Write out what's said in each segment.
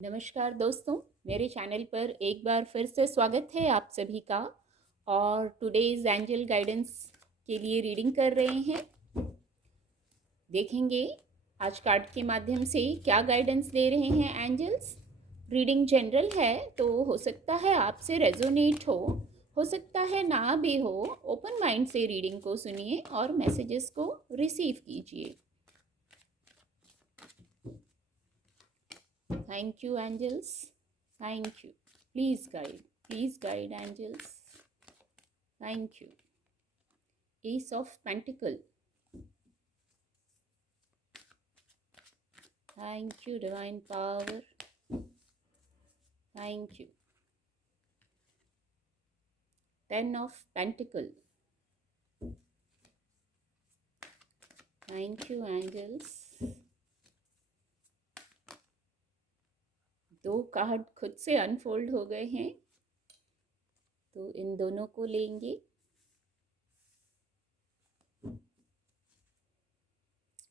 नमस्कार दोस्तों, मेरे चैनल पर एक बार फिर से स्वागत है आप सभी का। और टुडेज एंजल गाइडेंस के लिए रीडिंग कर रहे हैं। देखेंगे आज कार्ड के माध्यम से क्या गाइडेंस दे रहे हैं एंजल्स। रीडिंग जनरल है तो हो सकता है आपसे रेजोनेट हो सकता है ना भी हो। ओपन माइंड से रीडिंग को सुनिए और मैसेजेस को रिसीव कीजिए। Thank you, angels. Thank you. Please guide, angels. Thank you. Ace of Pentacle. Thank you, Divine Power. Thank you. Ten of Pentacle. Thank you, angels. दो कार्ड खुद से unfold हो गए हैं, तो इन दोनों को लेंगे।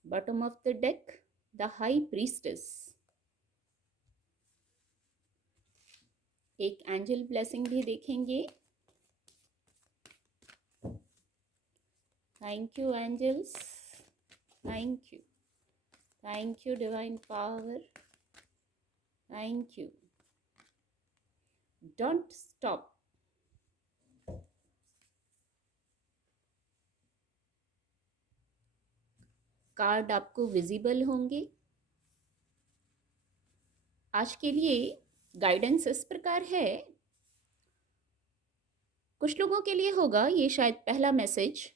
Bottom of the deck, the high priestess. एक एंजल ब्लेसिंग भी देखेंगे। Thank you angels, thank you, thank you divine power, thank you. Don't stop. Card आपको विजिबल होंगे। आज के लिए गाइडेंस इस प्रकार है। कुछ लोगों के लिए होगा ये शायद पहला मैसेज।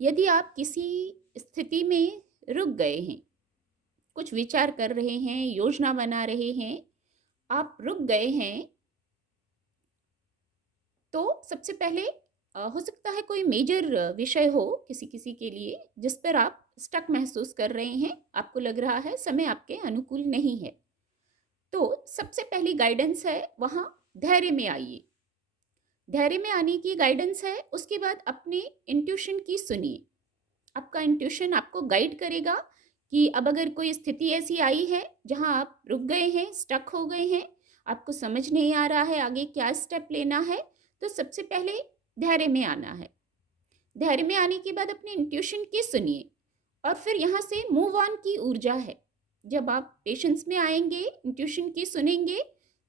यदि आप किसी स्थिति में रुक गए हैं, कुछ विचार कर रहे हैं, योजना बना रहे हैं, आप रुक गए हैं, तो सबसे पहले हो सकता है कोई मेजर विषय हो किसी किसी के लिए जिस पर आप स्टक महसूस कर रहे हैं। आपको लग रहा है समय आपके अनुकूल नहीं है, तो सबसे पहली गाइडेंस है वहाँ धैर्य में आइए। धैर्य में आने की गाइडेंस है। उसके बाद अपने इंट्यूशन की सुनिए। आपका इंट्यूशन आपको गाइड करेगा कि अब अगर कोई स्थिति ऐसी आई है जहां आप रुक गए हैं, स्टक हो गए हैं, आपको समझ नहीं आ रहा है आगे क्या स्टेप लेना है, तो सबसे पहले धैर्य में आना है। धैर्य में आने के बाद अपने इंट्यूशन की सुनिए और फिर यहाँ से मूव ऑन की ऊर्जा है। जब आप पेशेंस में आएंगे, इंट्यूशन की सुनेंगे,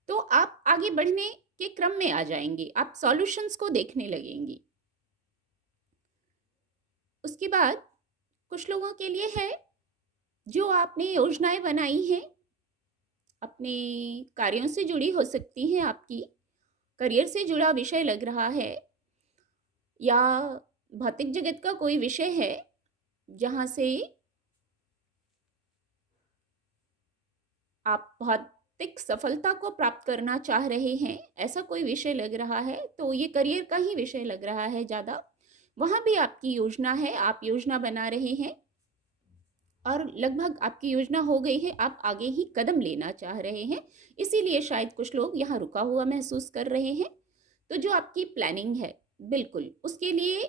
तो आप आगे बढ़ने के क्रम में आ जाएंगे, आप सॉल्यूशंस को देखने लगेंगे। उसके बाद कुछ लोगों के लिए है जो आपने योजनाएं बनाई हैं, अपने कार्यों से जुड़ी हो सकती हैं, आपकी करियर से जुड़ा विषय लग रहा है, या भौतिक जगत का कोई विषय है जहाँ से आप भौतिक सफलता को प्राप्त करना चाह रहे हैं। ऐसा कोई विषय लग रहा है, तो ये करियर का ही विषय लग रहा है ज़्यादा। वहाँ भी आपकी योजना है, आप योजना बना रहे हैं और लगभग आपकी योजना हो गई है, आप आगे ही कदम लेना चाह रहे हैं। इसीलिए शायद कुछ लोग यहाँ रुका हुआ महसूस कर रहे हैं। तो जो आपकी प्लानिंग है, बिल्कुल उसके लिए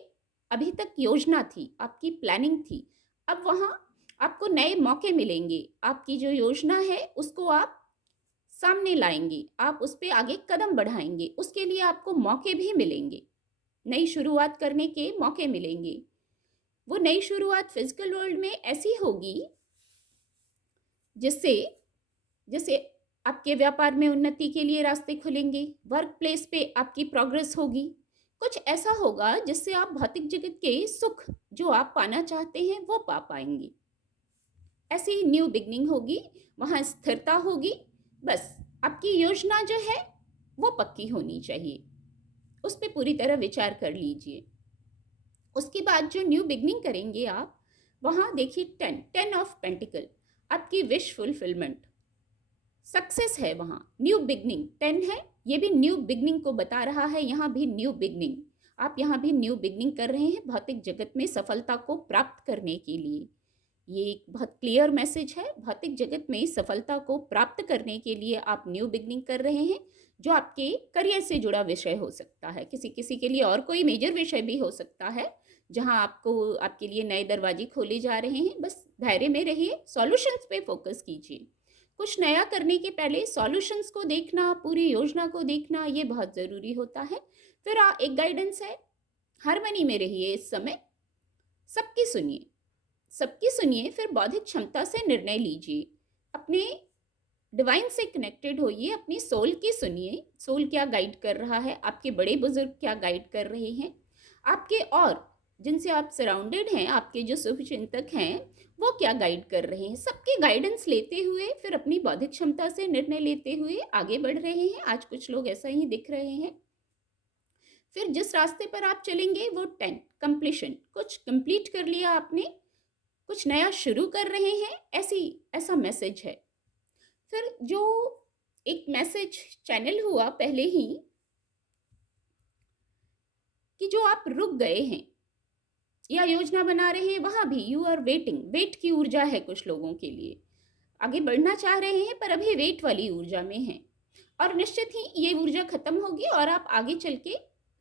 अभी तक योजना थी, आपकी प्लानिंग थी, अब वहाँ आपको नए मौके मिलेंगे। आपकी जो योजना है उसको आप सामने लाएंगे, आप उस पर आगे कदम बढ़ाएंगे, उसके लिए आपको मौके भी मिलेंगे, नई शुरुआत करने के मौके मिलेंगे। वो नई शुरुआत फिजिकल वर्ल्ड में ऐसी होगी जिससे जैसे आपके व्यापार में उन्नति के लिए रास्ते खुलेंगे, वर्क प्लेस पे आपकी प्रोग्रेस होगी। कुछ ऐसा होगा जिससे आप भौतिक जगत के सुख जो आप पाना चाहते हैं वो पा पाएंगे। ऐसी न्यू बिगनिंग होगी, वहाँ स्थिरता होगी। बस आपकी योजना जो है वो पक्की होनी चाहिए, उस पर पूरी तरह विचार कर लीजिए। उसके बाद जो न्यू बिगनिंग करेंगे आप, वहाँ देखिए 10 ऑफ पेंटिकल, आपकी विश फुलफिलमेंट, सक्सेस है। वहाँ न्यू बिगनिंग 10 है, ये भी न्यू बिगनिंग को बता रहा है। यहाँ भी न्यू बिगनिंग, आप यहाँ भी न्यू बिगनिंग कर रहे हैं भौतिक जगत में सफलता को प्राप्त करने के लिए। ये एक बहुत क्लियर मैसेज है। भौतिक जगत में सफलता को प्राप्त करने के लिए आप न्यू बिगनिंग कर रहे हैं, जो आपके करियर से जुड़ा विषय हो सकता है, किसी किसी के लिए और कोई मेजर विषय भी हो सकता है जहां आपको आपके लिए नए दरवाजे खोले जा रहे हैं। बस धैर्य में रहिए, सॉल्यूशंस पे फोकस कीजिए। कुछ नया करने के पहले सॉल्यूशंस को देखना, पूरी योजना को देखना, ये बहुत ज़रूरी होता है। फिर एक गाइडेंस है, हार्मनी में रहिए इस समय, सबकी सुनिए, सबकी सुनिए, फिर बौद्धिक क्षमता से निर्णय लीजिए, अपने डिवाइन से कनेक्टेड होइए, अपनी सोल की सुनिए, सोल क्या गाइड कर रहा है, आपके बड़े बुजुर्ग क्या गाइड कर रहे हैं, आपके और जिनसे आप सराउंडेड हैं, आपके जो शुभचिंतक हैं, वो क्या गाइड कर रहे हैं, सबके गाइडेंस लेते हुए फिर अपनी बौद्धिक क्षमता से निर्णय लेते हुए आगे बढ़ रहे हैं। आज कुछ लोग ऐसा ही दिख रहे हैं। फिर जिस रास्ते पर आप चलेंगे वो 10 कंप्लीशन, कुछ कंप्लीट कर लिया आपने, कुछ नया शुरू कर रहे हैं, ऐसा मैसेज है। फिर जो एक मैसेज चैनल हुआ पहले ही कि जो आप रुक गए हैं या योजना बना रहे हैं, वहां भी यू आर वेटिंग, वेट की ऊर्जा है कुछ लोगों के लिए, आगे बढ़ना चाह रहे हैं पर अभी वेट वाली ऊर्जा में हैं, और निश्चित ही ये ऊर्जा खत्म होगी और आप आगे चल के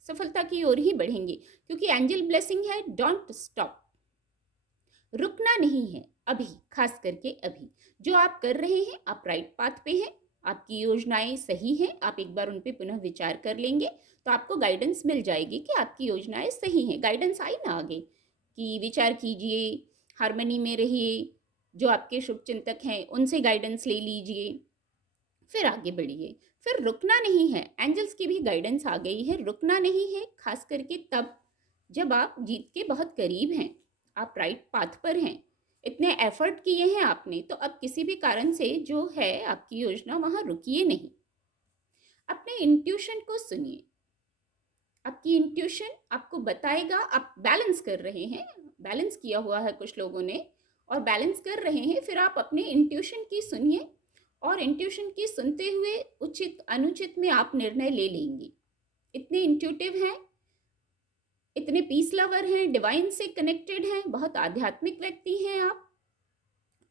सफलता की ओर ही बढ़ेंगे, क्योंकि एंजल ब्लेसिंग है, डोंट स्टॉप, रुकना नहीं है अभी, खास करके अभी जो आप कर रहे हैं आप राइट पाथ पे हैं, आपकी योजनाएं सही हैं, आप एक बार उन पे पुनः विचार कर लेंगे तो आपको गाइडेंस मिल जाएगी कि आपकी योजनाएं सही हैं। गाइडेंस आई ना आगे कि विचार कीजिए, हार्मनी में रहिए, जो आपके शुभचिंतक हैं उनसे गाइडेंस ले लीजिए, फिर आगे बढ़िए। फिर रुकना नहीं है, एंजल्स की भी गाइडेंस आ गई है, रुकना नहीं है, खास करके तब जब आप जीत के बहुत करीब हैं, आप राइट पाथ पर हैं, इतने एफर्ट किए हैं आपने, तो अब किसी भी कारण से जो है आपकी योजना वहां रुकिए नहीं, अपने इंट्यूशन को सुनिए, आपकी इंट्यूशन आपको बताएगा आप बैलेंस कर रहे हैं, बैलेंस किया हुआ है कुछ लोगों ने और बैलेंस कर रहे हैं, फिर आप अपने इंट्यूशन की सुनिए और इंट्यूशन की सुनते हुए उचित अनुचित में आप निर्णय ले लेंगे। इतने इंट्यूटिव हैं, इतने पीस लवर हैं, डिवाइन से कनेक्टेड हैं, बहुत आध्यात्मिक व्यक्ति हैं आप,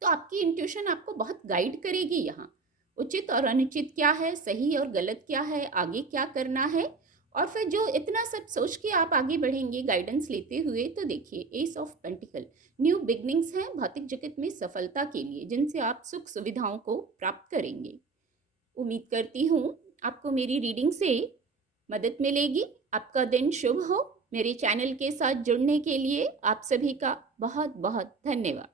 तो आपकी इंट्यूशन आपको बहुत गाइड करेगी यहाँ, उचित और अनुचित क्या है, सही और गलत क्या है, आगे क्या करना है, और फिर जो इतना सब सोच के आप आगे बढ़ेंगे गाइडेंस लेते हुए, तो देखिए S of pentacle, new beginnings हैं भौतिक जगत में सफलता के लिए, जिनसे आप सुख सुविधाओं को प्राप्त करेंगे। उम्मीद करती हूँ आपको मेरी रीडिंग से मदद मिलेगी। आपका दिन शुभ हो। मेरे चैनल के साथ जुड़ने के लिए आप सभी का बहुत बहुत धन्यवाद।